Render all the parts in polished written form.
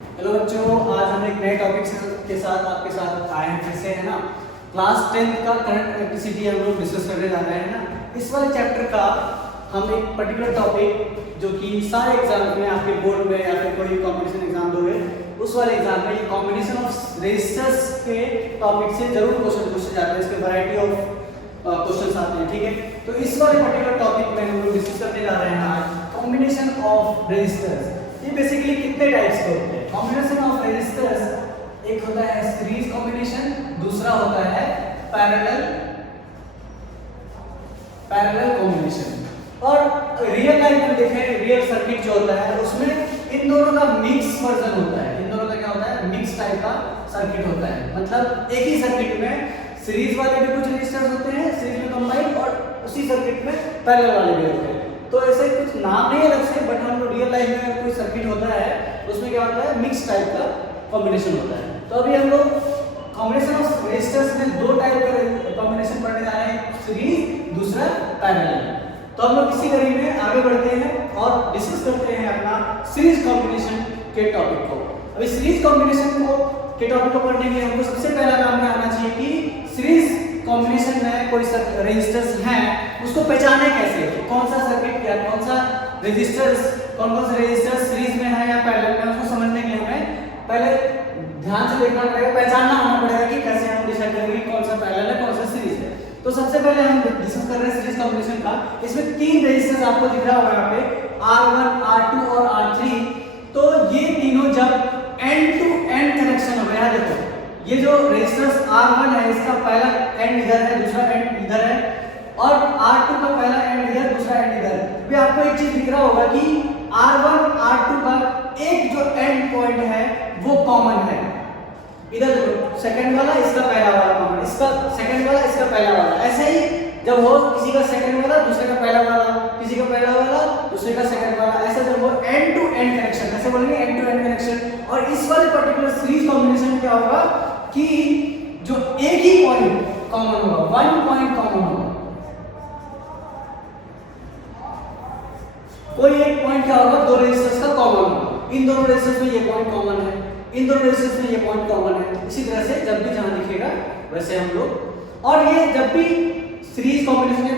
Hello बच्चों, आज हम एक नए टॉपिक के साथ आपके साथ आए हैं फिर से, है ना। क्लास 10th का करंट इलेक्ट्रिसिटी हम लोग डिस्कस करने जा रहे हैं ना। इस वाले चैप्टर का हम एक पर्टिकुलर टॉपिक जो कि सारे एग्जाम में आपके बोर्ड में या फिर कोई कॉम्पिटिशन एग्जाम दोगे उस वाले एग्जाम में ये कॉम्बिनेशन ऑफ रेजिस्टर्स के टॉपिक से जरूर क्वेश्चन पूछे जाते हैं। इसके वैरायटी ऑफ क्वेश्चंस आते हैं, ठीक है। तो इस वाले पर्टिकुलर टॉपिक में हम लोग डिस्कस करने जा रहे हैं आज कॉम्बिनेशन ऑफ रेजिस्टर्स। ये बेसिकली कितने टाइप्स के होते हैं कॉम्बिनेशन ऑफ रेजिस्टर्स? एक होता है सीरीज कॉम्बिनेशन, दूसरा होता है पैरेलल कॉम्बिनेशन। और रियल लाइफ में देखें, रियल सर्किट जो होता है उसमें इन दोनों का मिक्स वर्जन होता है। इन दोनों का क्या होता है? मिक्स टाइप का सर्किट होता है। मतलब एक ही सर्किट में सीरीज वाले भी कुछ रेजिस्टर्स होते हैं, सीरीज में कंबाइन, और उसी सर्किट में पैरेलल वाले भी होते हैं। तो ऐसे कुछ नाम नहीं है अलग से, बट हम रियल लाइफ में कोई सर्किट होता है उसमें क्या होता है? मिक्स टाइप का कॉम्बिनेशन होता है। तो अभी हम लोग कॉम्बिनेशन ऑफ रेजिस्टर्स में दो टाइप का कॉम्बिनेशन पढ़ने जा रहे हैं, सीरीज, दूसरा पैरेलल। तो हम लोग इसी कड़ी में आगे बढ़ते हैं और डिस्कस करते हैं अपना सीरीज कॉम्बिनेशन के टॉपिक को। अभी सीरीज कॉम्बिनेशन के टॉपिक को पढ़ने के लिए हमको सबसे पहला काम क्या आना चाहिए कि सीरीज कॉम्बिनेशन में कोई रेजिस्टर्स हैं उसको पहचाने कैसे, कौन सा सर्किट क्या, कौन सा रेजिस्टर्स, कौन कौन से रेजिस्टर्स सीरीज में है या पैरेलल में, उसको समझने के लिए हमें पहले ध्यान से देखना पड़ेगा, पहचानना आना पड़ेगा कि कैसे हम डिसाइड करेंगे कौन सा पैरेलल है कौन सा सीरीज है। तो सबसे पहले हम डिस्कस कर रहे हैं सीरीज कॉम्बिनेशन का। इसमें तीन रेजिस्टर्स आपको दिख रहा होगा यहाँ पे, R1, R2 और R3। तो ये तीनों जब एंड टू एंड कनेक्शन हो गया, देखो ये जो रेजिस्टर्स R1 है इसका पहला एंड इधर है, दूसरा एंड इधर है, और R2 का पहला एंड इधर, दूसरा एंड इधर। अभी आपको एक चीज दिख रहा होगा कि R1 R2 का एक जो एंड पॉइंट है वो कॉमन है। इधर सेकंड वाला इसका पहला वाला कॉमन, इसका सेकंड वाला इसका पहला वाला। ऐसे ही जब हो किसी का सेकंड वाला दूसरे का पहला वाला, किसी का पहला वाला दूसरे का सेकंड वाला, ऐसा जब हो एंड टू एंड कनेक्शन, ऐसे बोलेंगे एंड टू एंड कनेक्शन। और इस वाले पर्टिकुलर सीरीज कॉम्बिनेशन में क्या होगा कि जो एक ही पॉइंट कॉमन होगा, वन पॉइंट कॉमन होगा, कोई एक पॉइंट क्या होगा, दो रेजिस्टर्स का कॉमन होगा। इन दोनों रेजिस्टर्स में ये पॉइंट कॉमन है, इन दोनों रेजिस्टर्स में ये पॉइंट कॉमन है। इसी तरह से जब भी जहां दिखेगा वैसे हम लोग, और ये जब भी सीरीज कॉम्बिनेशन में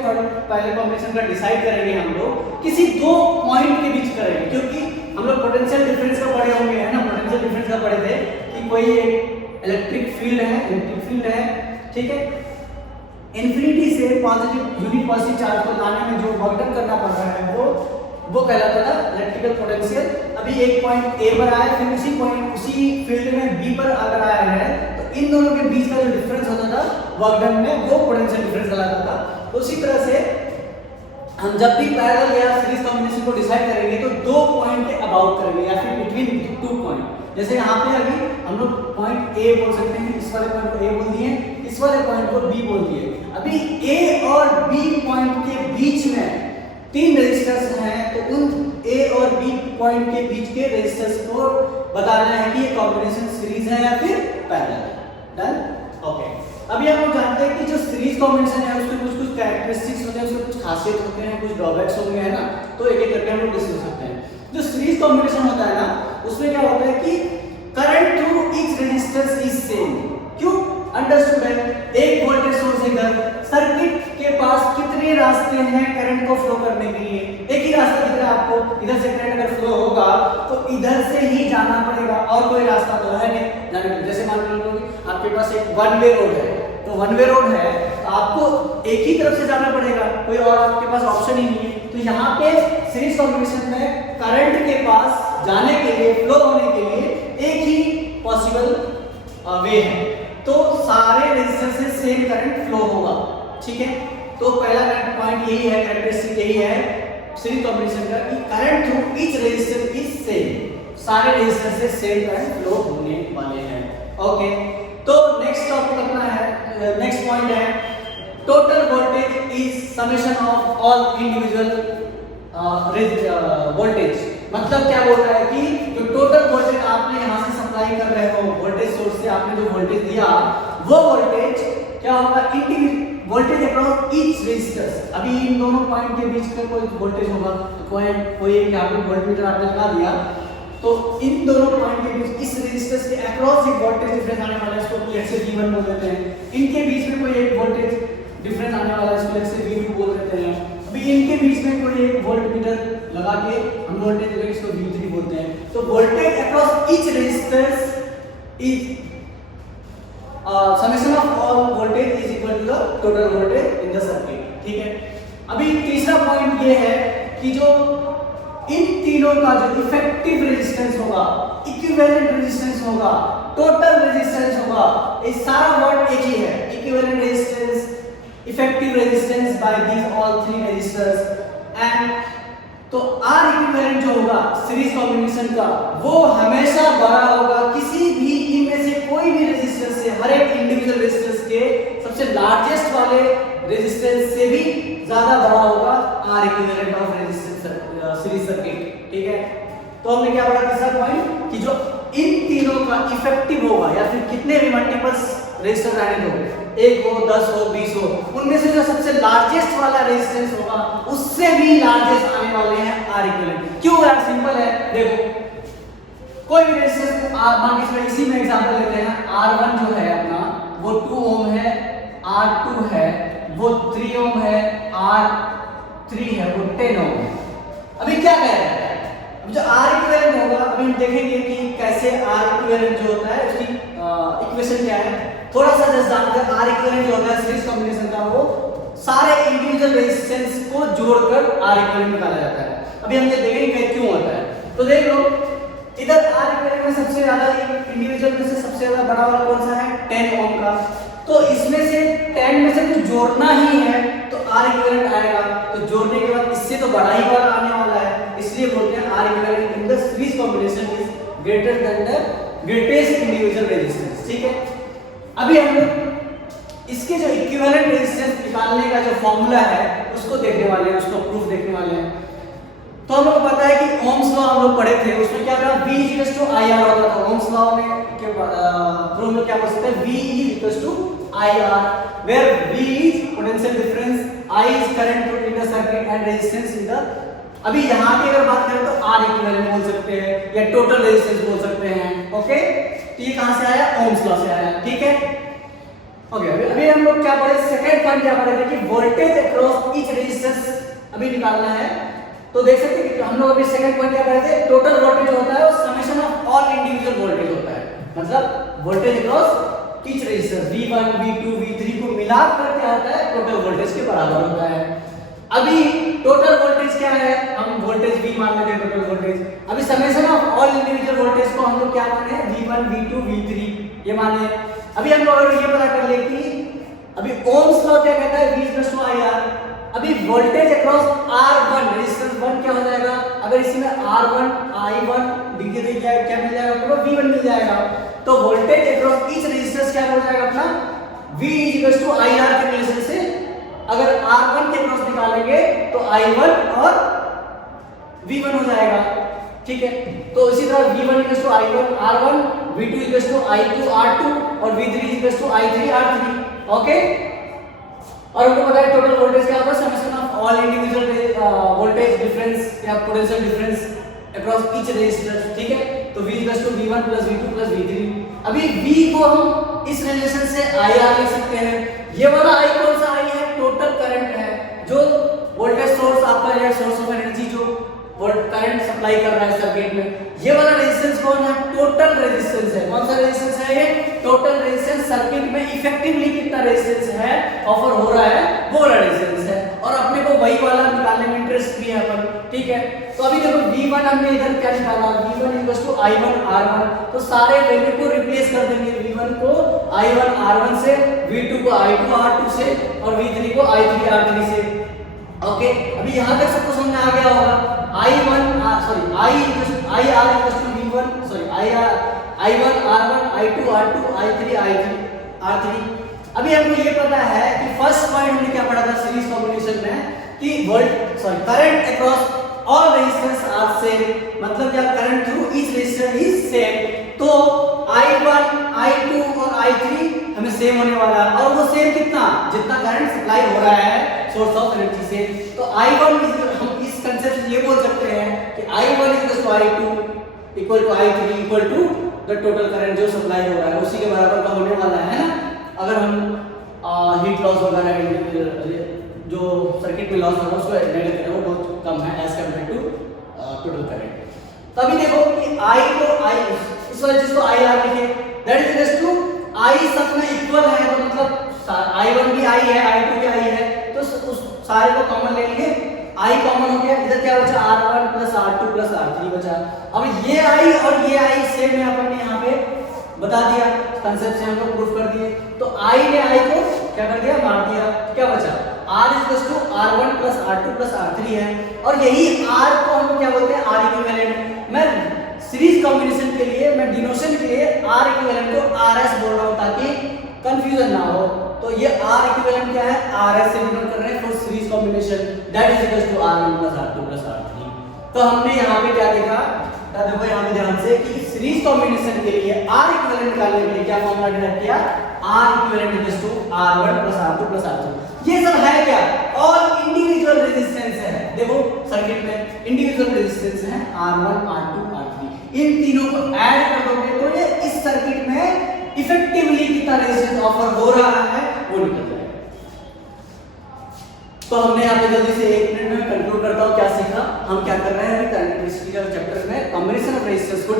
पहले कॉम्बिनेशन का डिसाइड करेंगे हम लोग किसी दो पॉइंट के बीच करेंगे, क्योंकि हम लोग पोटेंशियल डिफरेंस का पढ़े होंगे, है ना। पोटेंशियल डिफरेंस का पढ़े थे कि कोई एक इलेक्ट्रिक फील्ड है, ठीक है। इंफिनिटी से पॉजिटिव यूनिट पॉजिटिव चार्ज को लाने में जो वर्क डन करना पड़ रहा है वो कहलाता था इलेक्ट्रिकल पोटेंशियल। अभी एक पॉइंट ए पर आया, फिर उसी फील्ड में बी पर अगर आया है, तो इन दोनों के बीच का जो डिफरेंस होता था वर्क डन में, वो पोटेंशियल डिफरेंस कहलाता था। तो उसी तरह से हम जब भी पैरेलल या सीरीज कॉम्बिनेशन को डिसाइड करेंगे तो दो पॉइंट के अबाउट करेंगे या फिर बिटवीन टू पॉइंट। जैसे यहाँ पे अभी हम लोग पॉइंट ए बोल सकते हैं, इस वाले पॉइंट को ए बोल दिए, इस वाले पॉइंट को बी बोल दिए। अभी ए और बी पॉइंट के बीच में तीन रेजिस्टर्स हैं, तो उन ए और बी पॉइंट के बीच के रेजिस्टर्स को बताना है कि ये कॉम्बिनेशन सीरीज है या फिर पैरेलल है। डन? ओके। अभी हम लोग जानते हैं कि जो सीरीज कॉम्बिनेशन है उसके कुछ कुछ कैरेक्टरिस्टिक्स होते हैं, उसके कुछ खासियत होते हैं, कुछ ड्रॉबैक्स होंगे, है ना। तो एक एक करके हम लोग डिस्कस करते हैं। जो सीरीज कॉम्बिनेशन होता है ना, उसमें क्या होता है कि current through each resistor is same. क्यों? अंडरस्टूड है। एक वोल्टेज सोर्स इधर, सर्किट के पास कितने रास्ते हैं करंट को फ्लो करने के लिए? एक ही रास्ता दिख रहा है आपको, इधर से करंट अगर फ्लो होगा तो इधर से ही जाना पड़ेगा, और कोई रास्ता तो है नहीं जाने के। जैसे मान लो आपके पास एक वन वे रोड है, तो वन वे रोड है तो आपको एक ही तरफ से जाना पड़ेगा, कोई और आपके पास ऑप्शन ही नहीं है। तो यहाँ पे सीरीज कॉम्बिनेशन में करंट के पास जाने के लिए, फ्लो होने के लिए एक ही पॉसिबल वे है, तो सारे रेजिस्टर से सेम करंट फ्लो होगा, ठीक है। तो पहला पॉइंट यही है, कैरेक्टरिस्टिक यही है सीरीज कॉम्बिनेशन का कि current through each resistor is same, सारे रेजिस्टर से सेम करंट फ्लो होने वाले हैं। ओके। तो नेक्स्ट टॉपिक अपना है, नेक्स्ट पॉइंट है total voltage is summation of all individual voltage. मतलब क्या बोल रहा है कि जो टोटल वोल्टेज आपने यहाँ से सप्लाई कर रहे हो, वोल्टेज सोर्स से आपने जो वोल्टेज दिया, वो वोल्टेज क्या होगा, वोल्टेज अक्रॉस ईच रेजिस्टर। अभी इन दोनों पॉइंट के बीच का कोई वोल्टेज होगा, तो कोई एक यहाँ पे वोल्टमीटर आपने लगा दिया, तो इन दोनों पॉइंट के बीच इस रेजिस्टेंस के अक्रॉस एक वोल्टेज डिफरेंस आने वाला है, इसको लेट्स से V1 बोल देते हैं। इनके बीच में कोई एक वोल्टेज डिफरेंस आने वाला है, इसको लेट्स से V2 बोल देते हैं। अभी इनके बीच में कोई एक वोल्टमीटर लगा के हम वोल्टेज देखें, इसको V3 बोलते हैं। तो voltage across each resistance is summation of all voltage is equal to the total voltage in the circuit, ठीक है। अभी तीसरा पॉइंट ये है कि जो इन तीनों का जो इफेक्टिव रेजिस्टेंस होगा, इक्विवेलेंट रेजिस्टेंस होगा, टोटल रेजिस्टेंस होगा, ये सारा वर्ड एक ही है, equivalent resistance, effective resistance by these all three resistors and तो आर इक्विवेलेंट जो होगा सीरीज कॉम्बिनेशन का वो हमेशा बड़ा होगा किसी भी इनमें से कोई भी रेजिस्टेंस से, हर एक इंडिविजुअल रेजिस्टेंस के सबसे लार्जेस्ट वाले रेजिस्टेंस से भी ज्यादा बड़ा होगा R equivalent of resistance series circuit, ठीक है। तो हमने क्या पढ़ा तीसरा पॉइंट कि जो इन तीनों का इफेक्टिव होगा या फिर कितने भी मल्टीपल्स रेजिस्टर आने दो, 1 हो 10 हो 20 हो, उनमें से जो सबसे लार्जेस्ट वाला रेजिस्टेंस होगा उससे भी लार्जेस्ट आने वाले हैं आर इक्विवेलेंट। क्यों यार, सिंपल है, देखो कोई भी रेजिस्टेंस मान लीजिए इसी में एग्जांपल लेते हैं, R1 जो है अपना वो 2 ओम है, R2 है वो 3 ओम है, R3 है वो 10 ओम है। अभी क्या कह रहे हैं, अब जो आर इक्विवेलेंट होगा अभी हम देखेंगे कि कैसे आर इक्विवेलेंट जो होता है उसकी इक्वेशन क्या है। थोड़ा सा जस्ट जानते हैं, आर इक्विवेलेंट जो होता है सीरीज कॉम्बिनेशन का वो सारे इंडिविजुअल रेजिस्टेंस को जोड़कर आर इक्विवेलेंट निकाला जाता है। अभी हम ये देखेंगे क्यों होता है। तो देख लो इधर आर इक्विवेलेंट में सबसे ज्यादा इंडिविजुअल में से सबसे ज्यादा बड़ा वाला कौन सा है, 10 ओम का। तो इसमें से 10 में से कुछ जोड़ना ही है तो आर इक्विवेलेंट आएगा, तो जोड़ने के बाद इससे तो बड़ा ही वाला आने वाला है, इसलिए बोलते हैं R equivalent in the series combination is greater than the greatest individual resistance, ठीक है। अभी हम लोग इसके जो इक्विवेलेंट रेजिस्टेंस निकालने का जो फॉर्मूला है उसको देखने वाले हैं, उसको प्रूफ देखने वाले हैं। तो हम लोग पता है कि ओम्स लॉ हम लोग पढ़े थे, उसमें क्या था, V IR होता था। ओम्स लॉ में हम लोग क्या बोल सकते हैं, V IR, where V is potential difference, I is current in the circuit and resistance in the। अभी यहाँ की अगर बात करें तो R इक्विवेलेंट बोल सकते हैं या टोटल रेजिस्टेंस बोल सकते हैं, ओके। तो ये कहाँ से आया, ओम्स लॉ से आया, ठीक है। ओके, अभी हम लोग क्या पढ़े, सेकंड पॉइंट क्या पढ़े थे कि वोल्टेज अक्रॉस ईच रेजिस्टेंस अभी निकालना है। तो देख सकते हैं कि हम लोग अभी सेकंड पॉइंट क्या पढ़े थे, टोटल वोल्टेज होता है वो summation of all individual voltage होता है, मतलब voltage across each resistance V1 V2 V3 को मिलाकर क्या होता है, टोटल वोल्टेज के बराबर होता है। अभी टोटल वोल्टेज क्या है, हम वोल्टेज V मान लेते हैं टोटल वोल्टेज। अभी summation of all individual voltage को हम लोग क्या माने, V1 V2 V3 ये माने। अभी हम लोग अगर ये पता कर ले कि अभी ओम्स लॉ क्या कहता है, V IR। अभी वोल्टेज अक्रॉस R1 रेजिस्टेंस 1 क्या हो जाएगा, अगर इसी में R1 I1 डिग्री दे दिया क्या मिल जाएगा, पूरा V1 मिल जाएगा। तो वोल्टेज अक्रॉस ईच रेजिस्टेंस क्या हो जाएगा अपना, V IR के रिलेशन से अगर R1 के क्रॉस निकालेंगे तो I1 और V1 हो जाएगा, ठीक है। तो इसी तरह V1 I1 R1, V2 I2 R2 और V3 I3 R3, ओके। और हमको पता है टोटल वोल्टेज क्या होता है, summation of all individual voltage difference या potential difference across each resistor, ठीक है। तो V V1 V2 V3। अभी V को हम इस रिलेशन से IR लिख सकते हैं। ये वाला I कौन सा I है, टोटल करंट है, जो वोल्टेज सोर्स आपका या सोर्स ऑफ एनर्जी जो करंट सप्लाई कर रहा है सर्किट में। ये वाला रेजिस्टेंस कौन है, टोटल रेजिस्टेंस है। कौन सा रेजिस्टेंस है ये, टोटल रेजिस्टेंस। सर्किट में इफेक्टिवली कितना रेजिस्टेंस है ऑफर हो रहा है, वो वाला रेजिस्टेंस है। और अपने को वही वाला निकालने में इंटरेस्ट भी है अपन, ठीक है। तो अभी देखो V1 हमने इधर क्या निकाला, V1 I1 R1। तो सारे वैल्यू को रिप्लेस कर देंगे, V1 को I1 R1 से, V2 को I2 R2 से और V3 को I3 R3 से, ओके। अभी यहाँ तक सबको समझ में आ गया होगा। I1 IR V1 I1 R1 I2 R2 I3 R3। अभी हमको ये पता है कि फर्स्ट पॉइंट हमने क्या पढ़ा था सीरीज कॉम्बिनेशन में कि current across all resistance are same, मतलब क्या, current through each resistor is same. तो I1 I2 और I3 हमें सेम होने वाला है, और वो सेम कितना, जितना करंट सप्लाई हो रहा है सोर्स ऑफ एनर्जी से। तो I1 हम इस कंसेप्ट से ये बोल सकते हैं कि I1 I2 equal to I3 equal to the total current जो सप्लाई हो रहा है उसी के बराबर का होने वाला है ना। अगर हम हीट लॉस वगैरह जो सर्किट में लॉस होगा उसको नेगलेक्ट करें वो बहुत कम है as compare to total current. तभी देखो कि I को I इस वाले चीज को IR लिखे that is equal to I सब में इक्वल है तो मतलब I1 भी I है I2 भी I है तो उस सारे को कॉमन ले लिए I कॉमन हो गया। इधर क्या बचा R1 plus R2 plus R3 बचा। अब ये I और ये I सेम है अपन ने यहाँ पे बता दिया कंसेप्ट से हम लोग प्रूफ कर दिए। तो I ने I को क्या कर दिया मार दिया। क्या बचा R equal to R1 plus R2 plus R3 है और यही R को हम क्या बोलते हैं R इक्विवेलेंट। मैं सीरीज कॉम्बिनेशन के लिए मैं डिनोशन के लिए R इक्विवेलेंट को RS बोल रहा हूँ ताकि कंफ्यूजन ना हो। तो ये R इक्विवेलेंट क्या है RS से डिनोट कर रहे हैं for series combination that is equal to R1 plus R2 plus R3। तो हमने यहाँ पे क्या देखा देखो यहाँ पे ध्यान से कि सीरीज कॉम्बिनेशन के लिए R इक्विवेलेंट निकालने के लिए क्या फॉर्मूला डिराइव किया R equivalent equals to R1 plus R2 plus R3। ये सब है क्या ऑल इंडिविजुअल रेजिस्टेंस है। देखो सर्किट में इंडिविजुअल रेजिस्टेंस है R1 R2 R3 इन तीनों को ऐड कर दोगे तो ये इस सर्किट में इफेक्टिवली कितना रेजिस्टेंस ऑफर हो रहा है वो निकल जाएगा। तो हमने यहाँ पे जल्दी से 1 मिनट में कंक्लूड करता हूँ क्या सीखा। हम क्या कर रहे हैं इलेक्ट्रिसिटी का चैप्टर में कॉम्बिनेशन ऑफ रेजिस्टेंस को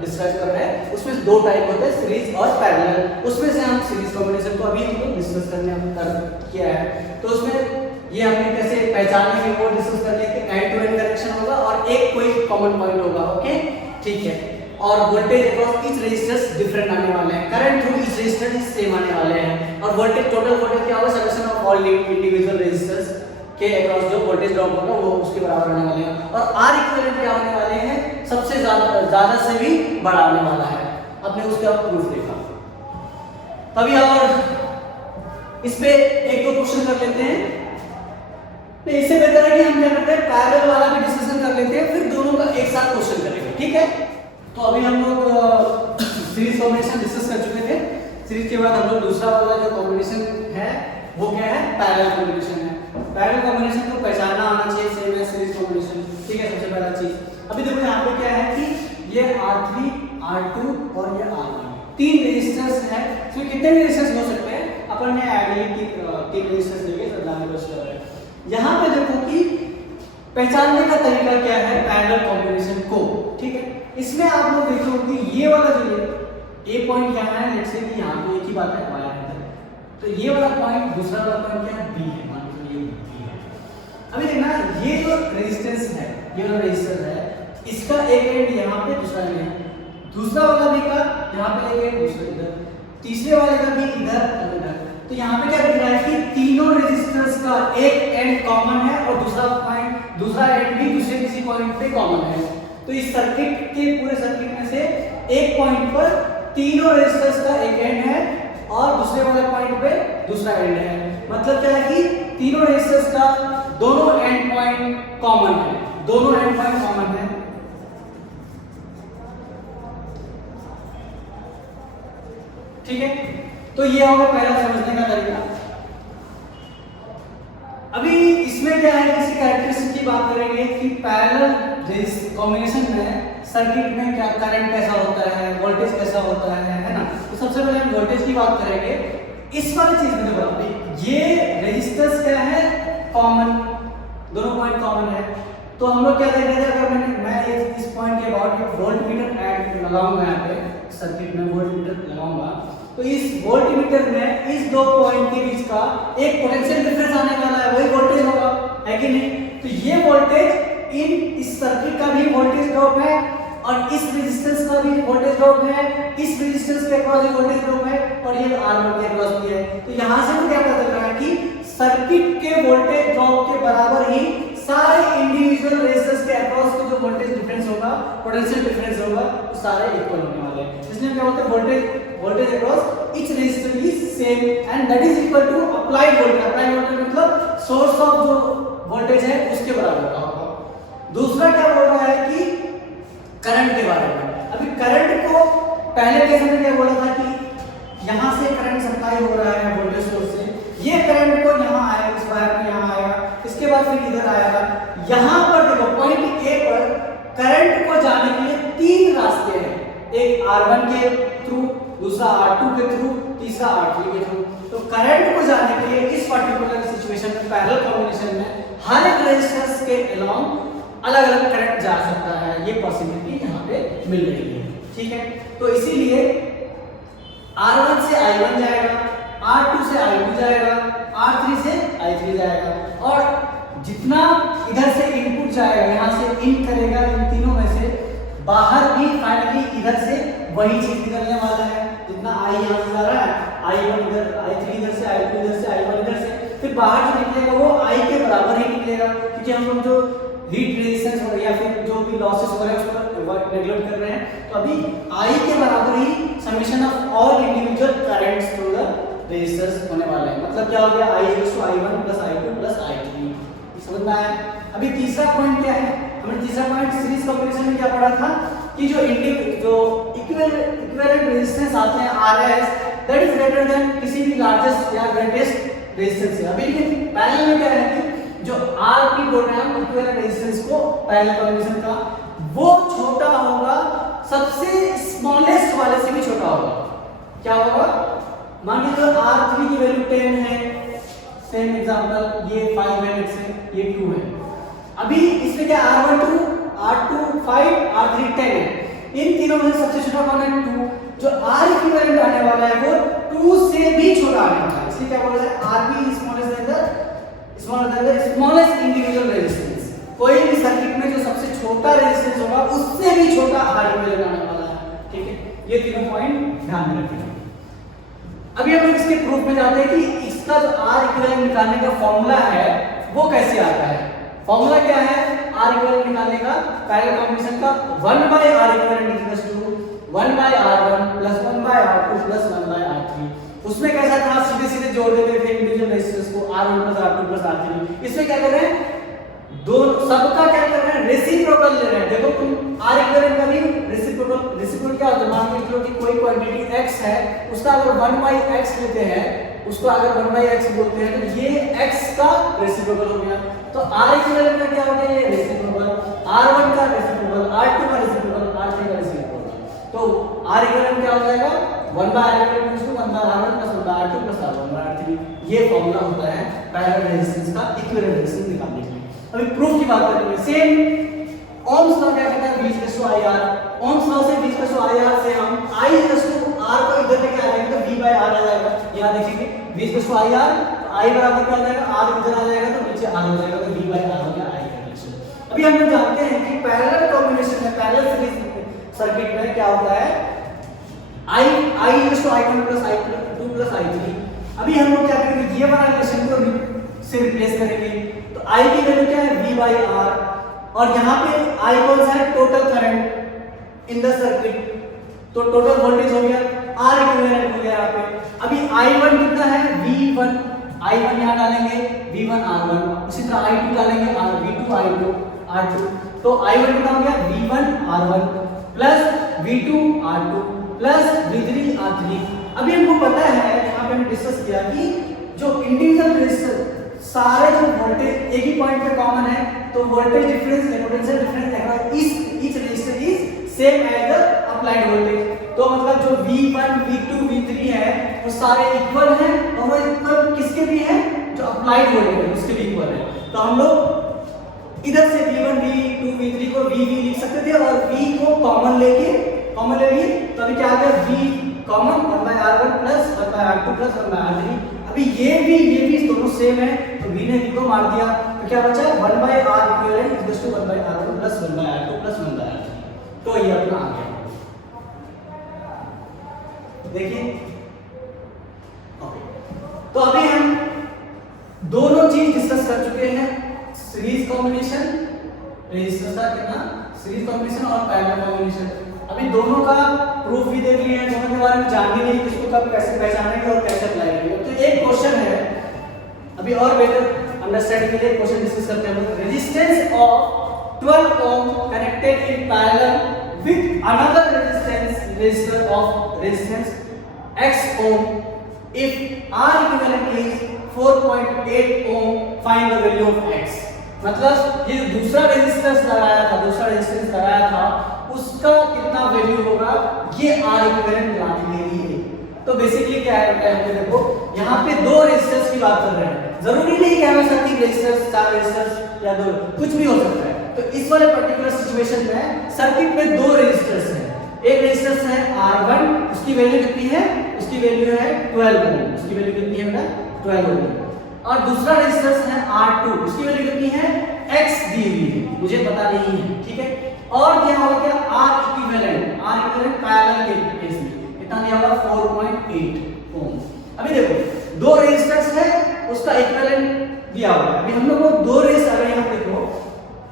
डिस्कस कर रहे हैं। उसमें दो टाइप होते हैं सीरीज और पैरेलल। उसमें से हम सीरीज कॉम्बिनेशन को अभी हम लोग डिस्कस करने किया है। तो उसमें ये हमने कैसे पहचानने के वो डिस्कस कर लिया कि एंड टू एंड कनेक्शन होगा और एक कोई कॉमन पॉइंट होगा। ओके ठीक है। और voltage across each resistance different आने वाले हैं। Current through each resistance same आने वाले हैं। और वोल्टेज टोटल वोल्टेज क्या होगा summation of all individual resistance के अक्रॉस जो वोल्टेज ड्रॉप होगा वो उसके बराबर आने वाले हैं। और R इक्विवेलेंट क्या होने वाले हैं सबसे ज्यादा से भी बड़ा आने वाला है। आपने उसका प्रूफ देखा। तभी और इस पे एक दो क्वेश्चन कर लेते हैं। नहीं इससे बेहतर है कि हम क्या करते हैं पैरेलल वाला भी डिस्कशन कर लेते हैं फिर दोनों का एक साथ क्वेश्चन करेंगे। ठीक है। तो अभी हम लोग सीरीज कॉम्बिनेशन डिस्कस कर चुके थे। सीरीज के बाद हम लोग दूसरा वाला जो कॉम्बिनेशन है वो क्या है पैरेलल कॉम्बिनेशन है। पैरेलल कॉम्बिनेशन को पहचानना आना चाहिए सेम है सीरीज कॉम्बिनेशन। ठीक है सबसे पहला चीज अभी देखो यहाँ पे क्या है कि ये R3 R2 और ये R1 तीन रेजिस्टेंस है। इसमें कितने रेजिस्टेंस हो सकते हैं अपन ने आइडियली तीन रेजिस्टेंस लेके समझाने की कोशिश कर रहे हैं। यहाँ पे देखो कि पहचानने का तरीका क्या है पैरेलल कॉम्बिनेशन को। ठीक है। इसमें आप लोग देखो कि ये वाला जो ए पॉइंट यहाँ है लेट्स से कि यहाँ पे एक ही बात है वायर है तो ये वाला पॉइंट दूसरा वाला पॉइंट क्या है बी है मान लो ये बी है। अभी देखना ये जो रेजिस्टेंस है ये वाला रेजिस्टेंस है इसका एक एंड यहाँ पे दूसरा एंड दूसरा वाला भी का यहाँ पे एक एंड दूसरा इधर तीसरे वाले का भी इधर और इधर। तो यहाँ पे क्या दिख रहा है कि तीनों रेजिस्टेंस का एक एंड कॉमन है और दूसरा एंड भी दूसरे किसी पॉइंट पे कॉमन है। तो इस सर्किट के पूरे सर्किट में से एक पॉइंट पर तीनों रेजिस्टेंस का एक एंड है और दूसरे वाले पॉइंट पे दूसरा एंड है। मतलब क्या है कि तीनों रेजिस्टेंस का दोनों एंड पॉइंट कॉमन है। दोनों एंड पॉइंट कॉमन है। ठीक है। तो ये होगा पहला समझने का तरीका। अभी इसमें क्या है किसी कैरेक्टरिस्टिक की बात करेंगे कि पैरेलल कॉम्बिनेशन में सर्किट में क्या करंट कैसा होता है वोल्टेज कैसा होता है ना। तो सबसे पहले हम वोल्टेज की बात करेंगे। इस वाली चीज में देखो ये रेजिस्टेंस क्या है कॉमन दोनों पॉइंट कॉमन है। तो हम लोग क्या देख रहे थे अगर मैं इस पॉइंट के अबाउट वोल्टमीटर ऐड लगाऊंगा यहाँ पे सर्किट में वोल्टमीटर लगाऊंगा तो इस वोल्टमीटर में इस दो पॉइंट के बीच का एक पोटेंशियल डिफरेंस आने वाला है वही वोल्टेज होगा है कि नहीं। तो ये वोल्टेज इस सर्किट का भी वोल्टेज ड्रॉप है और इस रेजिस्टेंस का भी वोल्टेज ड्रॉप है इस रेजिस्टेंस के अक्रॉस भी वोल्टेज ड्रॉप है और ये R1 के अक्रॉस भी है। तो यहाँ से हम क्या पता चल रहा है कि सर्किट के वोल्टेज ड्रॉप के बराबर ही सारे इंडिविजुअल रेजिस्टेंस के अक्रॉस के जो वोल्टेज डिफरेंस होगा पोटेंशियल डिफरेंस होगा वो सारे इक्वल होने वाले हैं। इसलिए क्या होता है voltage across each resistance is same and that is equal to applied voltage. Applied voltage मतलब सोर्स ऑफ जो वोल्टेज है उसके बराबर का होगा। दूसरा क्या बोल रहा है कि करंट के बारे में। अभी करंट को पहले कैसे मैंने क्या बोला था कि यहाँ से करंट सप्लाई हो रहा है वोल्टेज सोर्स से ये करंट को यहाँ आएगा इस वायर में यहाँ आएगा इसके बाद फिर इधर आएगा। यहाँ पर देखो पॉइंट ए पर करंट को जाने के लिए तीन रास्ते हैं, एक R1 के थ्रू, दूसरा R2 के थ्रू, तीसरा R3 के थ्रू। तो करंट को जाने के लिए इस पर्टिकुलर सिचुएशन में पैरेलल कॉम्बिनेशन में हर एक रेजिस्टेंस के अलोंग अलग अलग करंट जा सकता है, ये पॉसिबिलिटी यहाँ पे मिल रही है। ठीक है, तो इसीलिए R1 से I1 जाएगा, R2 से I2 जाएगा, R3 से I3 जाएगा, और जितना इधर से इनपुट जाएगा, यहाँ से इन करेगा, इन तीनों में से बाहर भी फाइनली इधर से वही चीज निकलने वाला है। जितना I यहाँ से जा रहा है, I1 इधर, I3 इधर से, I2 इधर से, I1 इधर से, फिर बाहर जो निकलेगा वो I के बराबर ही निकलेगा, क्योंकि हम लोग जो हीट रेजिस्टेंस हो रही है या फिर जो भी लॉसेस हो रहे हैं उसको नेगलेक्ट कर रहे हैं। तो अभी I के बराबर ही summation of all individual currents through the resistance होने वाले हैं। मतलब क्या हो गया, I = I1 + I2 + I3। समझ में आया? अभी तीसरा पॉइंट क्या है, हमने तीसरा पॉइंट सीरीज कॉम्बिनेशन में क्या पढ़ा था कि जो इक्विवेलेंट रेजिस्टेंस आते हैं RS, that is greater then किसी भी लार्जेस्ट या ग्रेटेस्ट रेजिस्टेंस से। अभी लेकिन पैरेलल में क्या है कि जो RP बोल रहे हैं हम इक्विवेलेंट रेजिस्टेंस को पैरेलल कॉम्बिनेशन का, वो छोटा होगा सबसे स्मॉलेस्ट वाले से भी छोटा होगा। क्या होगा, मान लीजिए R3 की वैल्यू 10 है, सेम एग्जांपल, ये 5 है, ये 2 है। अभी इसमें क्या R1 2, R2 5, R3 10 है। इन तीनों में सबसे छोटा कौन है, 2। जो R इक्विवेलेंट आने वाला है वो 2 से भी छोटा आने वाला है। इसलिए क्या बोल रहे हैं, RB स्मॉलेस्ट इंडिविजुअल रेजिस्टेंस। कोई भी सर्किट में जो सबसे छोटा रेजिस्टेंस होगा उससे भी छोटा R इक्विवेलेंट आने वाला है। ठीक है, ये तीनों पॉइंट ध्यान में रखिए। अभी हम इसके प्रूफ में जाते हैं कि इसका जो R इक्विवेलेंट निकालने का फॉर्मूला है वो कैसे आता है। फॉर्मूला क्या है R इक्विवेलेंट निकालने का, पैरेलल कॉम्बिनेशन का, 1/R equivalent = 1/R1 + 1/R2 + 1/R3। उसमें कैसा था, सीधे सीधे जोड़ देते थे इंडिविजुअल रेजिस्टेंस को, R1 + R2 + R3। इसमें क्या कर रहे हैं, दो सबका क्या कर रहे हैं, रेसिप्रोकल ले रहे हैं। देखो तुम R इक्विवेलेंट का भी रेसिप्रोकल क्या होता है, मान लो कि कोई क्वांटिटी x है, उसका अगर 1/x लेते हैं, उसको अगर 1/x बोलते हैं तो ये x का रेसिप्रोकल हो गया। तो R इक्विवेलेंट का क्या हो गया, ये रेसिप्रोकल, R1 का रेसिप्रोकल, R2 का रेसिप्रोकल, R3 का रेसिप्रोकल। तो R इक्विवेलेंट क्या हो जाएगा, 1/R equivalent = 1/R1 + 1/R2 + 1/R3। ये फॉर्मूला होता है पैरेलल रेजिस्टेंस का इक्विवेलेंट रेजिस्टेंस निकालने के लिए। अभी प्रूफ की बात करेंगे। सेम ओम्स लॉ क्या कहता है, V = IR। ओम्स लॉ से V = IR से हम I = R को इधर लेके आ जाएंगे तो V/R आ जाएगा। यहां देखिए V = IR, I बराबर क्या आ जाएगा, R इधर आ जाएगा तो नीचे R हो जाएगा, तो V/R हो गया I का रिलेशन। अभी हम लोग जानते हैं कि पैरेलल कॉम्बिनेशन में, पैरेलल सीरीज सर्किट में क्या होता है, I = I1 + I2 + I3। अभी हम लोग क्या करेंगे, ये वाला रिलेशन को से रिप्लेस करेंगे। तो I की वैल्यू क्या है, V/R, और यहाँ पे I कौन सा है, total current in the circuit, तो टोटल वोल्टेज हो गया, R इक्विवेलेंट हो गया यहाँ पे। अभी I1 कितना है, V1, I1 यहाँ डालेंगे, V1 R1, इसी तरह I2 डालेंगे, V2 I2 R2। तो I1 कितना हो गया, V1 R1 + V2 R2 + V3 R3। अभी हमको पता है, यहाँ पे हम डिस्कस किया कि जो इंडिविजुअल रेजिस्टर सारे जो वोल्टेज एक ही पॉइंट पे कॉमन है, तो voltage difference, potential difference each resistor is same as the applied voltage. तो मतलब जो V1 V2 V3 है वो सारे इक्वल हैं, और वो इक्वल किसके भी हैं, जो अप्लाइड वोल्टेज है उसके भी इक्वल है। तो हम लोग इधर से V1 V2 V3 को VV लिख सकते थे, और V को कॉमन ले लिए, तो अभी क्या आ गया, V common 1/R1 + 1/R2 + 1/R3। अभी ये भी दोनों सेम है, तो V ने V को मार दिया, तो क्या बचा, 1/R equivalent = 1/R1 + 1/R2 + 1/R3। तो ये अपना आ गया। देखिए ओके, तो अभी हम दोनों चीज डिस्कस कर चुके हैं, सीरीज कॉम्बिनेशन, रेजिस्टेंस का कितना, सीरीज कॉम्बिनेशन और पैरेलल कॉम्बिनेशन। अभी दोनों का प्रूफ भी देख लिया है, दोनों के बारे में जान भी नहीं किसको कब कैसे पहचानेंगे और कैसे अप्लाई करेंगे। तो एक क्वेश्चन है, अभी और बेटर अंडरस्टैंडिंग के लिए क्वेश्चन डिस्कस करते हैं। Resistance of 12 ohm connected in parallel with another resistor of resistance x ohm, if R equivalent is 4.8 ohm, find the value of x। मतलब ये दूसरा रेजिस्टेंस लगाया था उसका कितना वैल्यू होगा ये आर इक्विवेलेंट लाने के लिए। तो बेसिकली क्या है देखो यहाँ पे दो रेजिस्टेंस की बात कर रहे हैं, जरूरी नहीं कि हमेशा 3 रेजिस्टेंस 4 रेजिस्टेंस या 2, कुछ भी हो सकता है। तो इस वाले पर्टिकुलर सिचुएशन में सर्किट में दो रेजिस्टेंस है, एक रेजिस्टेंस है R1, उसकी वैल्यू कितनी है, उसकी वैल्यू है 12 ओम, उसकी वैल्यू कितनी है बेटा 12 ओम। और दूसरा रेजिस्टेंस है R2, उसकी वैल्यू कितनी है X दी हुई है, मुझे पता नहीं है, ठीक है। और क्या होगा क्या R इक्विवेलेंट पैरेलल के केस में कितना दिया होगा 4.8 ओम। अभी देखो दो रेजिस्टेंस है उसका इक्विवेलेंट दिया हुआ है। अभी हम लोग को दो रेजिस्टेंस अगर यहां देखो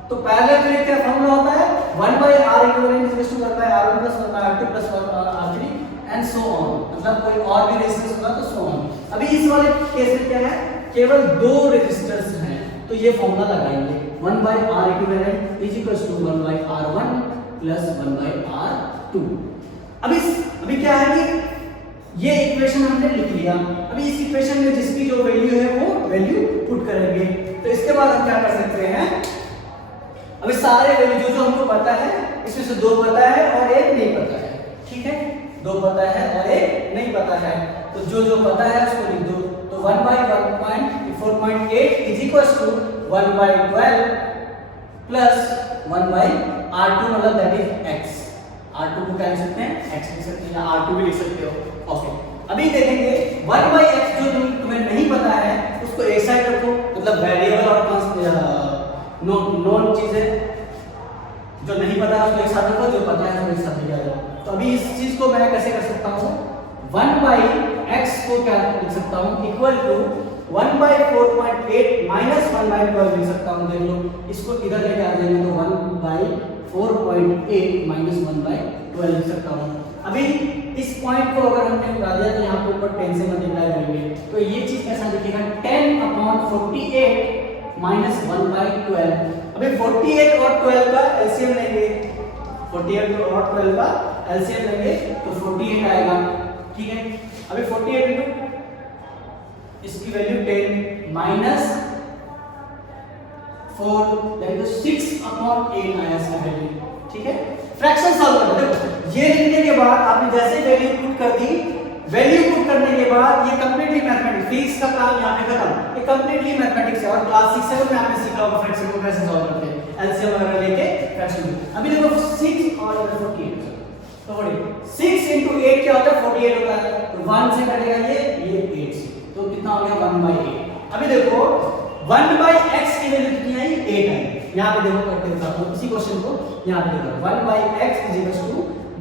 तो पैरेलल के क्या फार्मूला होता है 1/R equivalent is equal to 1/R1 + 1/R2 + 1/R3 and so on, मतलब कोई और भी रेजिस्टेंस होगा तो सो ऑन। अभी इस वाले केस में क्या है केवल दो रेजिस्टेंस हैं तो ये फार्मूला लगाएंगे 1/R equivalent is equal to 1/R1 + 1/R2। अभी क्या है कि ये इक्वेशन हमने लिख लिया। अभी इस इक्वेशन में जिसकी जो वैल्यू है वो वैल्यू पुट करेंगे। तो इसके बाद हम क्या कर सकते हैं, अभी सारे वैल्यू जो हमको पता है इसमें से 2 पता है और 1 नहीं पता है, ठीक है, 2 पता है और 1 नहीं पता है। तो जो पता है उसको लिख दो। तो 1/4.8 is equal to 1/12 plus 1/R2, मतलब दैट इज x। R2 को क्या लिख सकते हैं x लिख सकते हैं या R2 भी लिख सकते हो। ओके, अभी देखेंगे 1/x जो तुम्हें नहीं पता है उसको एक साइड रखो, मतलब वेरिएबल और नॉन चीजें जो नहीं पता है उसको एक साथ रखो, जो पता है उसको एक साथ लिया जाओ। तो अभी इस चीज को मैं कैसे कर सकता हूँ 1/x को क्या लिख सकता हूँ इक्वल टू 1/4.8 माइनस 1/12 लिख सकता हूँ। देख लो इसको इधर लेके आ जाएंगे तो 1/4.8 माइनस 1/12 लिख सकता हूँ। अभी इस पॉइंट को अगर हमने उड़ा दिया तो यहाँ पे ऊपर 10 से मल्टीप्लाई करेंगे तो ये चीज कैसा दिखेगा 10/48 माइनस 1/12। अभी 48 और 12 का एलसीएम लेंगे, 48 और 12 का एलसीएम लेंगे तो 48 आएगा, ठीक है। अभी 48 इनटू इसकी वैल्यू 10 माइनस 4 दैट इज 6/8 आया इसका वैल्यू, ठीक है। फ्रैक्शन सॉल्व करना, देखो ये लिखने के बाद आपने जैसे वैल्यू पुट कर दी, वैल्यू पुट करने के बाद ये कंप्लीटली मैथमेटिक्स, फिजिक्स का काम यहां पे खत्म। ये कंप्लीटली मैथमेटिक्स है और क्लास 6 7 में आपने सीखा होगा फ्रैक्शन को कैसे सॉल्व करते हैं, एलसीएम वगैरह लेके फ्रैक्शन। अभी देखो 6 और 48 तो 6 into 8 क्या होता है 48 होता है, तो 1 से कटेगा ये 8 से, तो कितना हो गया 1/8। अभी देखो 1/x की वैल्यू कितनी आई 8 आई। यहां पे देखो करके दिखाता हूं इसी क्वेश्चन को, यहां पे देखो 1/x =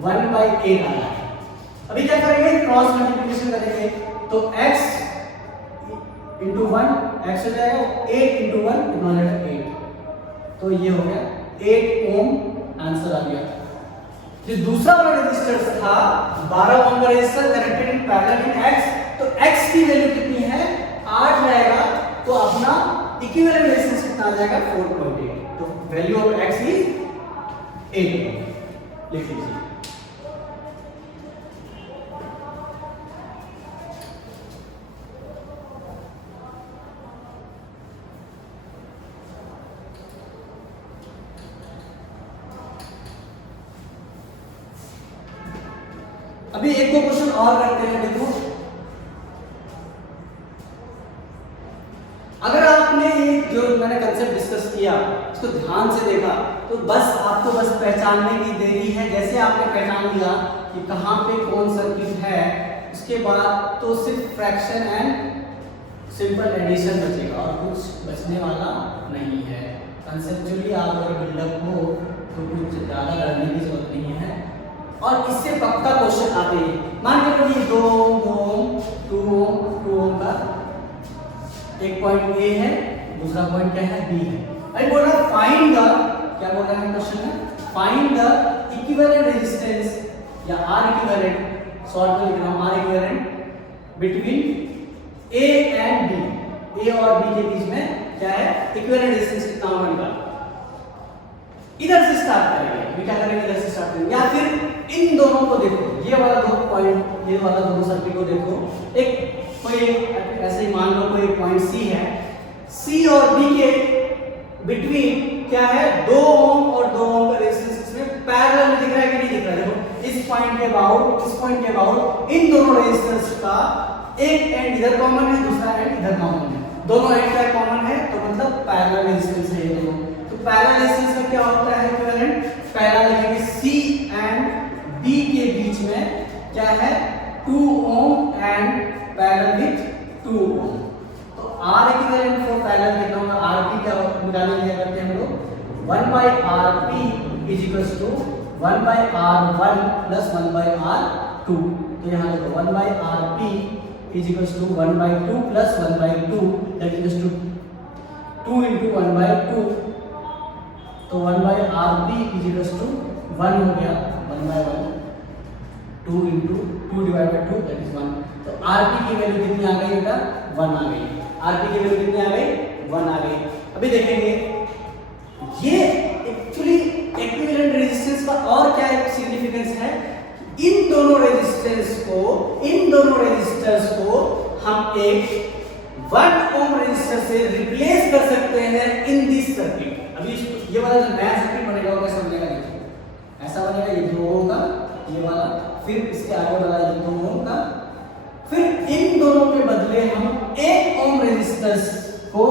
1/8 आया। अभी क्या करेंगे क्रॉस मल्टीप्लिकेशन करेंगे तो x into 1 x हो जाएगा, 8 into 1 कितना हो जाएगा 8, तो ये हो गया 8 ओम आंसर आ गया। जो दूसरा वाला रेजिस्टेंस था 12 ओम का resistance connected in parallel in x, तो x की वैल्यू कितनी है 8 रहेगा, तो अपना इक्विवेलेंट रेजिस्टेंस कितना आ जाएगा 4.8, तो वैल्यू ऑफ x इज 8 लिख लीजिए। अभी एक दो क्वेश्चन और करते हैं। देखो अगर आपने ये जो मैंने कंसेप्ट डिस्कस किया इसको ध्यान से देखा तो आपको बस पहचानने की देरी है। जैसे आपने पहचान लिया कि कहाँ पे कौन सर्किट है, उसके बाद तो सिर्फ फ्रैक्शन एंड सिंपल एडिशन बचेगा और कुछ बचने वाला नहीं है। कंसेप्चुअली आप अगर बिल्डअप हो तो कुछ ज़्यादा करने की जरूरत नहीं है और इससे पक्का क्वेश्चन आते हैं। मान लो कि 2 ओम 2 ओम का एक पॉइंट ए है, दूसरा पॉइंट क्या है बी है। भाई बोल रहा फाइंड द, क्या बोल रहा है क्वेश्चन में, फाइंड द इक्विवेलेंट रेजिस्टेंस या आर इक्विवेलेंट, शॉर्ट में लिख रहा हूं R equivalent between A and B, A और बी के बीच में क्या है इक्विवेलेंट रेजिस्टेंस कितना होगा निकाल। इधर से स्टार्ट करेंगे, क्या करेंगे इधर से स्टार्ट करेंगे, या फिर इन दोनों को देखो, ये वाला दो पॉइंट, ये वाला दोनों सर्किट को देखो। एक कोई ऐसे ही मान लो कोई पॉइंट सी है, सी और बी के बिटवीन क्या है 2 ओम और 2 ओम का रेजिस्टेंस इसमें पैरेलल में दिख रहा है कि नहीं दिख रहा है? देखो इस पॉइंट के अबाउट इन दोनों रेजिस्टेंस का एक एंड इधर कॉमन है, दूसरा एंड इधर कॉमन है, दोनों एंड क्या कॉमन है, तो मतलब पैरेलल रेजिस्टेंस है ये दोनों। तो पैरेलल रेजिस्टेंस में क्या होता है इक्विवेलेंट? पहला लिखेंगे C एंड B के बीच में क्या है 2 ओम एंड पैरेलल विथ 2 ओम। तो R इक्विवेलेंट फॉर पैरेलल कितना होगा? RP क्या निकालने लिया करते हैं हम लोग 1/RP is equals to 1/R1 plus 1/R2। तो यहाँ देखो 1/RP is equals to 1/2 plus 1/2 that is two 2 into 1/2। तो 1/RP इज इक्वल्स टू 1 हो गया 1/1 2 into 2 divided by 2 that is 1। तो RP की वैल्यू कितनी आ गई बेटा? 1 आ गई। RP की वैल्यू कितनी आ गई? 1 आ गई। अभी देखेंगे ये एक्चुअली इक्विवेलेंट रेजिस्टेंस का और क्या एक सिग्निफिकेंस है, इन दोनों रेजिस्टेंस को हम एक 1 ओम रेजिस्टर से रिप्लेस कर सकते हैं इन दिस सर्किट। अभी ये वाला जो नया सर्किट बनेगा वो कैसा बनेगा? देखो ऐसा बनेगा, ये 2 ओम का ये वाला, फिर इसके आगे वाला ये 2 ओम का, फिर इन दोनों के बदले हम 1 ओम रेजिस्टेंस को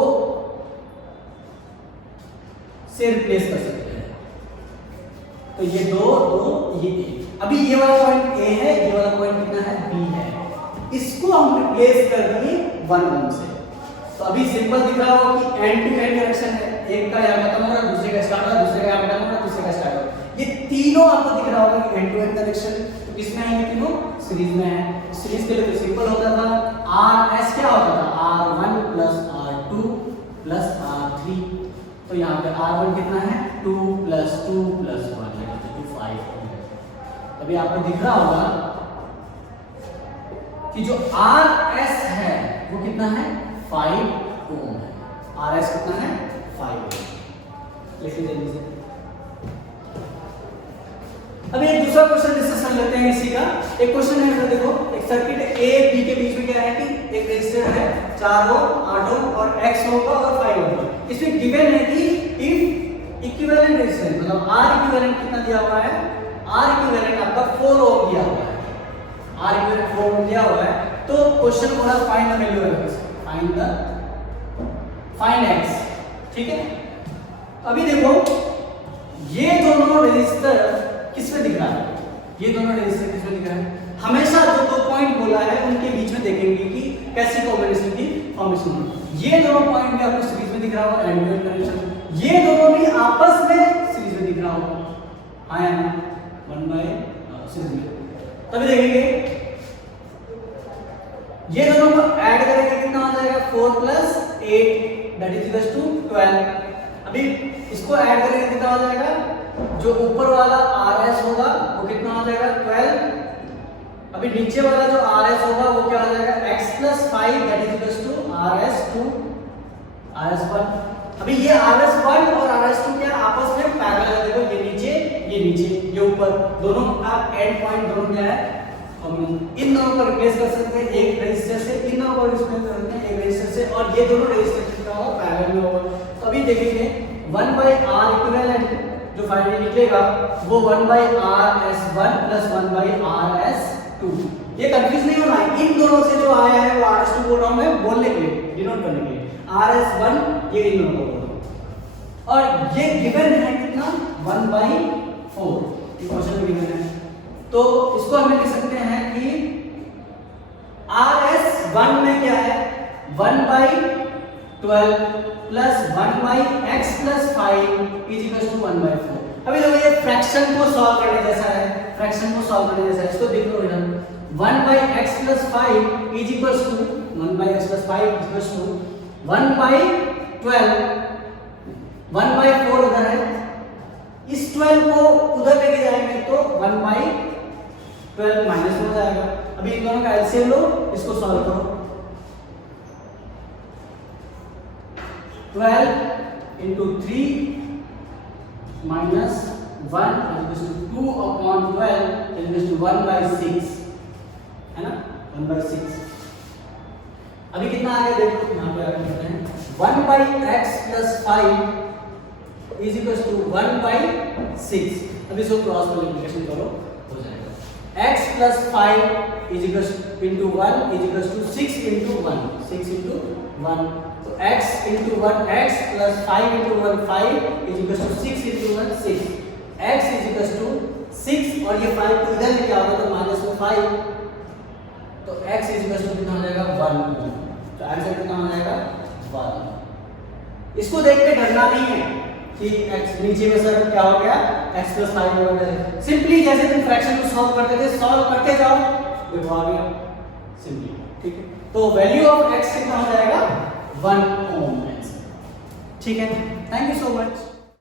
से रिप्लेस कर सकते हैं। तो ये 2 ये 1। अभी ये वाला पॉइंट A है, ये वाला पॉइंट कितना है? B है। इसको हम रिप्लेस कर दिए 1 ओम से। तो अभी सिंपल दिख रहा होगा कि एंड टू एंड कनेक्शन है, एक का यहाँ खत्म हो रहा है, दूसरे का स्टार्ट हो रहा है, दूसरे का यहाँ खत्म हो रहा है, दूसरे का स्टार्ट हो रहा है। ये तीनों आपको दिख रहा होगा कि एंड टू एंड कनेक्शन। तो किसमें है? ये तीनों सीरीज में है। सीरीज के लिए तो सिंपल होता था, RS क्या होता था? R1 plus R2 plus R3। तो यहाँ पे R1 कितना है? 2 प्लस 2 प्लस 1 तो 5 हो गया। अभी आपको दिख रहा होगा कि जो RS है वो कितना है? 5 ओम है। RS कितना है? 5 ओम। लिखिए जल्दी से। अभी एक दूसरा क्वेश्चन डिस्कस कर लेते हैं इसी का। एक क्वेश्चन है तो देखो, एक सर्किट A B के बीच में क्या है कि एक रेजिस्टर है 4 ओम 8 ओम और X ओम का और 5 ओम का। इसमें गिवन है कि इफ इक्विवेलेंट रेजिस्टेंस मतलब R इक्विवेलेंट कितना दिया हुआ है? R इक्विवेलेंट आपका 4 ओम दिया हुआ है। R इक्विवेलेंट 4 ओम दिया हुआ है। तो क्वेश्चन बोला find the value of X, find X, ठीक है। अभी देखो ये दोनों रेजिस्टर किस में दिख रहा है? ये दोनों रेजिस्टर किस में दिख रहा है? हमेशा जो 2 पॉइंट बोला है उनके बीच में देखेंगे कि कैसी कॉम्बिनेशन की फॉर्मेशन है। ये दोनों पॉइंट भी आपको सीरीज में दिख रहा होगा, एंड टू एंड कनेक्शन। ये दोनों भी आपस में सीरीज में दिख रहा होगा। हाँ या ना? 1 बाय सीरीज में। तभी देखेंगे ये दोनों को ऐड करेंगे कितना आ जाएगा? 4 plus 8 that is equals to 12। अभी इसको ऐड करेंगे कितना हो जाएगा? जो ऊपर वाला RS होगा वो कितना हो जाएगा? 12। अभी नीचे वाला जो RS होगा वो क्या हो जाएगा? X plus 5 that is equals to RS2 RS1। अभी ये RS1 और RS2 क्या आपस में पैरेलल है? देखो ये नीचे ये ऊपर, दोनों का एंड पॉइंट दोनों क्या है? इन दोनों को रिप्लेस कर सकते हैं एक रेजिस्टर से, इन दोनों को रिप्लेस कर सकते हैं एक रेजिस्टर से, और ये दोनों रेजिस्टर का होगा पैरेलल में होगा। तो अभी देखेंगे 1/R इक्विवेलेंट जो फाइनली निकलेगा वो 1/RS1 प्लस 1/RS2। ये कंफ्यूज नहीं होना है, इन दोनों से जो आया है वो RS2 बोल रहा हूं मैं बोलने के लिए, डिनोट करने के लिए। RS1 ये इन दोनों को बोल रहा हूं, और ये गिवन है कितना? 1/4 ये क्वेश्चन में गिवन है। तो इसको हम लिख सकते हैं कि RS1 में क्या है? 1/12 plus 1/x plus 5 is equal to 1/4। अभी देखो ये फ्रैक्शन को सॉल्व करने जैसा है, फ्रैक्शन को सॉल्व करने जैसा है। इसको देख लो इधर 1/x plus 5 is equal to 1/x plus 5 is equal to 1/12 1/4 उधर है, इस 12 को उधर लेके जाएंगे तो 1/12 माइनस हो जाएगा। अभी इन दोनों का एलसीएम लो, इसको सॉल्व करो। 12 into 3 minus 1 is equal to 2/12 is equal to 1/6 है ना? 1/6। अभी कितना आ गया देखो, यहाँ पे आगे करते हैं 1/x plus 5 is equal to 1/6। अब इसको क्रॉस मल्टीप्लिकेशन करो, हो जाएगा x plus 5 is equal into 1 is equal to 6 into 1, 6 into 1। तो x into 1 x plus 5 into 1 5 is equal to 6 into 1 6। x is equal to 6 और ये 5 को इधर लेके आओगे तो माइनस में 5, तो x इज इक्वल टू कितना हो जाएगा 1 ओम। तो आंसर कितना हो जाएगा 1। इसको देख के डरना नहीं है कि x नीचे में सर क्या हो गया x प्लस 5 हो गया। सिंपली जैसे तुम फ्रैक्शन को सॉल्व करते थे सॉल्व करते जाओ, देखो आ गया सिंपली। ठीक है, तो वैल्यू ऑफ x कितना हो जाएगा 1 ओम। ठीक है, थैंक यू सो मच।